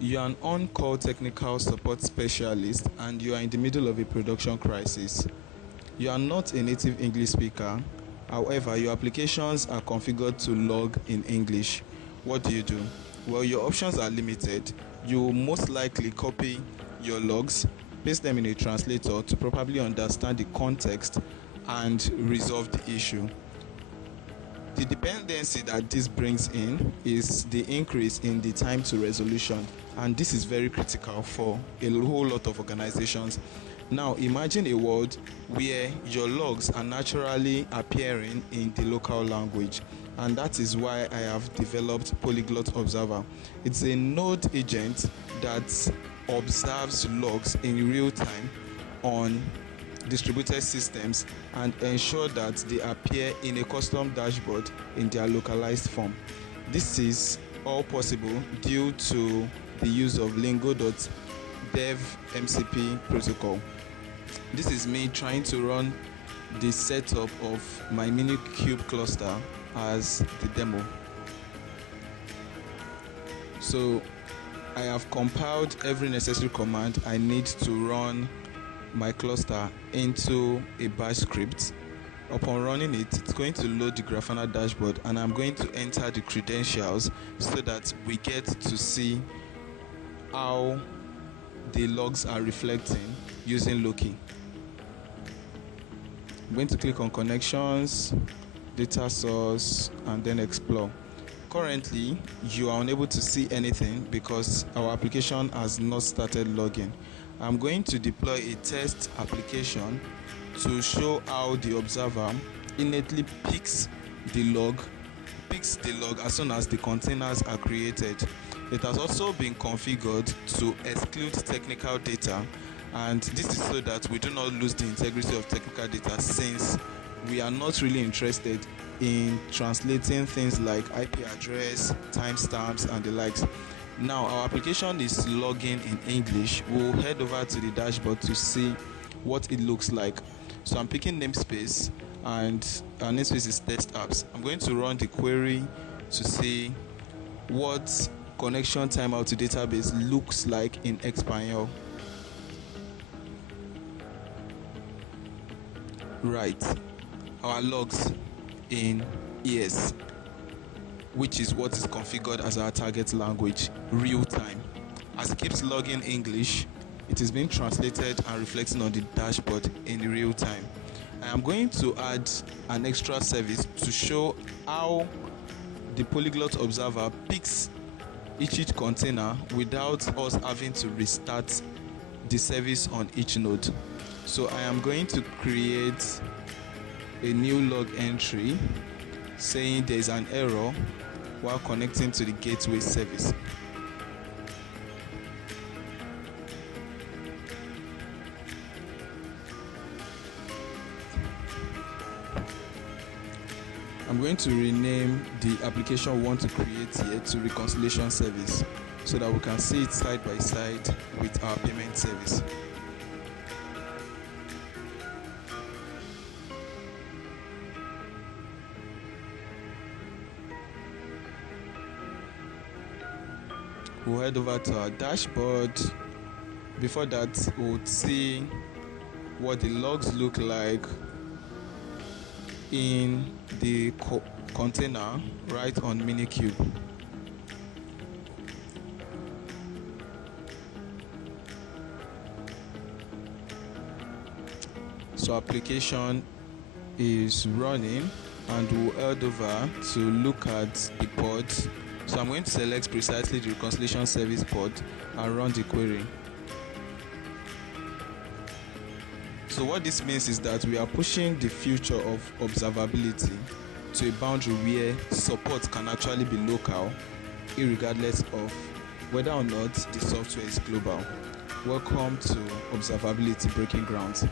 You are an on-call technical support specialist and you are in the middle of a production crisis. You are not a native English speaker, however, your applications are configured to log in English. What do? Well, your options are limited. You will most likely copy your logs, paste them in a translator to properly understand the context and resolve the issue. The dependency that this brings in is the increase in the time to resolution, and this is very critical for a whole lot of organizations. Now imagine a world where your logs are naturally appearing in the local language, and that is why I have developed Polyglot Observer. It's a node agent that observes logs in real time on distributed systems and ensure that they appear in a custom dashboard in their localized form. This is all possible due to the use of Lingo.dev MCP protocol. This is me trying to run the setup of my Minikube cluster as the demo. So I have compiled every necessary command I need to run my cluster into a bash script. Upon running it, it's going to load the Grafana dashboard, and I'm going to enter the credentials so that we get to see how the logs are reflecting using Loki. I'm going to click on connections, data source, and then explore. Currently, you are unable to see anything because our application has not started logging. I'm going to deploy a test application to show how the observer innately picks the log as soon as the containers are created. It has also been configured to exclude technical data, and this is so that we do not lose the integrity of technical data, since we are not really interested in translating things like IP address, timestamps, and the likes. Now our application is logging in English. We'll head over to the dashboard to see what it looks like. So I'm picking namespace, and our namespace is test apps. I'm going to run the query to see what connection timeout to database looks like in Espanol. Right, our logs in ES, which is what is configured as our target language, real time. As it keeps logging English, it is being translated and reflecting on the dashboard in real time. I am going to add an extra service to show how the Polyglot Observer picks each container without us having to restart the service on each node. So I am going to create a new log entry saying there is an error while connecting to the gateway service. I'm going to rename the application we want to create here to reconciliation service so that we can see it side by side with our payment service. We'll head over to our dashboard. Before that, we'll see what the logs look like in the container right on Minikube. So application is running, and we'll head over to look at the pod. So I'm going to select precisely the reconciliation service pod and run the query. So what this means is that we are pushing the future of observability to a boundary where support can actually be local, irregardless of whether or not the software is global. Welcome to Observability Breaking Ground.